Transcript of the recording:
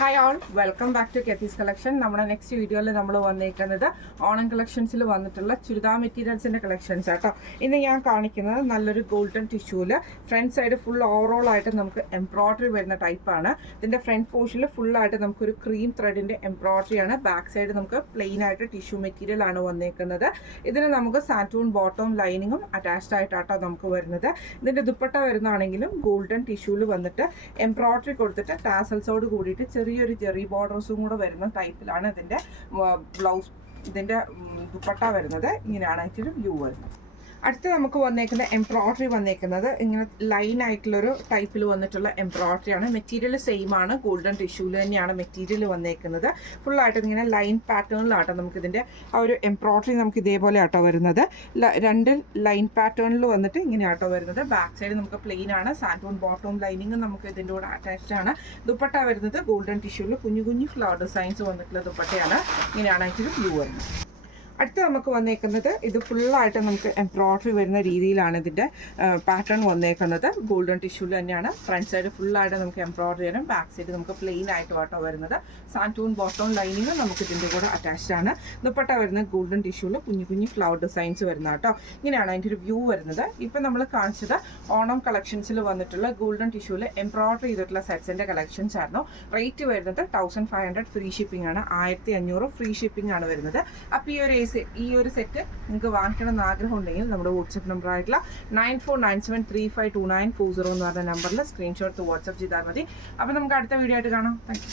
Hi all, welcome back to Kethi's collection. നമ്മുടെ next വീഡിയോയിൽ നമ്മൾ വന്നിരിക്കുന്നത് ഓണം കളക്ഷൻസിൽ വന്നിട്ടുള്ള ചുരിദാർ മെറ്റീരിയൽസിൻ്റെ കളക്ഷൻസ് ആട്ടോ. ഇന്ന് ഞാൻ കാണിക്കുന്നത് നല്ലൊരു ഗോൾഡൻ ടിഷ്യൂവിൽ ഫ്രണ്ട് സൈഡ് ഫുൾ ഓവറോൾ ആയിട്ട് നമുക്ക് എംബ്രോയ്ഡറി വരുന്ന ടൈപ്പാണ്. ഇതിൻ്റെ ഫ്രണ്ട് പോർഷനിൽ ഫുള്ളായിട്ട് നമുക്കൊരു ക്രീം ത്രെഡിൻ്റെ എംബ്രോയ്ഡറിയാണ്. ബാക്ക് സൈഡ് നമുക്ക് പ്ലെയിൻ ആയിട്ട് ടിഷ്യൂ മെറ്റീരിയൽ ആണ് വന്നിരിക്കുന്നത്. ഇതിന് നമുക്ക് സാറ്റൂൺ ബോട്ടം ലൈനിങ്ങും അറ്റാച്ച്ഡ് ആയിട്ടാട്ടോ നമുക്ക് വരുന്നത്. ഇതിൻ്റെ ദുപ്പട്ട വരുന്നതാണെങ്കിലും ഗോൾഡൻ ടിഷ്യൂവിൽ വന്നിട്ട് എംബ്രോയ്ഡറി കൊടുത്തിട്ട് ടാസൽസോട് കൂടിയിട്ട് ചെറിയൊരു ജെറി ബോർഡേഴ്സും കൂടെ വരുന്ന ടൈപ്പിലാണ് ഇതിൻ്റെ ബ്ലൗസ്, ഇതിൻ്റെ ദുപ്പട്ട വരുന്നത്. ഇങ്ങനെയാണ് ഇതിൻ്റെ വ്യൂ വരുന്നത്. അടുത്ത് നമുക്ക് വന്നേക്കുന്ന എംബ്രോയ്ഡറി വന്നേക്കുന്നത് ഇങ്ങനെ ലൈൻ ആയിട്ടുള്ളൊരു ടൈപ്പിൽ വന്നിട്ടുള്ള എംബ്രോയ്ഡറിയാണ്. മെറ്റീരിയൽ സെയിം ആണ്, ഗോൾഡൻ ടിഷ്യൂവിൽ തന്നെയാണ് മെറ്റീരിയൽ വന്നേക്കുന്നത്. ഫുള്ളായിട്ട് ഇങ്ങനെ ലൈൻ പാറ്റേണിലാട്ടോ നമുക്കിതിൻ്റെ ആ ഒരു എംബ്രോയ്ഡറി നമുക്ക് ഇതേപോലെ ആട്ടോ വരുന്നത്. രണ്ട് ലൈൻ പാറ്റേണിൽ വന്നിട്ട് ഇങ്ങനെ ആട്ടോ വരുന്നത്. ബാക്ക് സൈഡ് നമുക്ക് പ്ലെയിൻ ആണ്. സാൻറ്റൂൺ ബോട്ടവും ലൈനിങ്ങും നമുക്ക് ഇതിൻ്റെ കൂടെ അറ്റാച്ച്ഡ് ആണ്. ദുപ്പട്ട വരുന്നത് ഗോൾഡൻ ടിഷ്യൂവിൽ കുഞ്ഞു കുഞ്ഞു ഫ്ലവർ ഡിസൈൻസ് വന്നിട്ടുള്ള ദുപ്പട്ടയാണ്. ഇങ്ങനെയാണ് അതിൻ്റെ വ്യൂ വരുന്നത്. അടുത്ത് നമുക്ക് വന്നേക്കുന്നത് ഇത് ഫുള്ളായിട്ട് നമുക്ക് എംബ്രോയ്ഡറി വരുന്ന രീതിയിലാണ് ഇതിൻ്റെ പാറ്റേൺ വന്നേക്കുന്നത്. ഗോൾഡൻ ടിഷ്യൂവിൽ തന്നെയാണ്. ഫ്രണ്ട് സൈഡ് ഫുള്ളായിട്ട് നമുക്ക് എംബ്രോയ്ഡറി ചെയ്യണം. ബാക്ക് സൈഡ് നമുക്ക് പ്ലെയിൻ ആയിട്ട് വാട്ടോ വരുന്നത്. സാൻറ്റൂൺ ബോട്ടം ലൈനിങ് നമുക്ക് ഇതിൻ്റെ കൂടെ അറ്റാച്ച്ഡ് ആണ്. ദുപ്പട്ട വരുന്നത് ഗോൾഡൻ ടിഷ്യൂവിൽ കുഞ്ഞു കുഞ്ഞു ഫ്ലവർ ഡിസൈൻസ് വരുന്ന കേട്ടോ. ഇങ്ങനെയാണ് അതിൻ്റെ ഒരു വ്യൂ വരുന്നത്. ഇപ്പം നമ്മൾ കാണിച്ചത് ഓണം കളക്ഷൻസിൽ വന്നിട്ടുള്ള ഗോൾഡൻ ടിഷ്യൂവിൽ എംബ്രോയ്ഡറി ചെയ്തിട്ടുള്ള സെറ്റ്സിൻ്റെ കളക്ഷൻസ് ആയിരുന്നു. റേറ്റ് വരുന്നത് 1500 ഫ്രീ ഷിപ്പിംഗ് ആണ്. 1500 ഫ്രീ ഷിപ്പിംഗ് ആണ് വരുന്നത്. അപ്പോൾ ഈ ഒരു സെറ്റ് നിങ്ങൾക്ക് വാങ്ങിക്കണം എന്ന് ആഗ്രഹം ഉണ്ടെങ്കിൽ നമ്മുടെ വാട്സപ്പ് നമ്പർ ആയിട്ടുള്ള 9497352940 എന്ന് പറഞ്ഞ നമ്പറിൽ സ്ക്രീൻഷോട്ട് വാട്സപ്പ് ചെയ്താൽ മതി. അപ്പോൾ നമുക്ക് അടുത്ത വീഡിയോ ആയിട്ട് കാണാം. Thank you.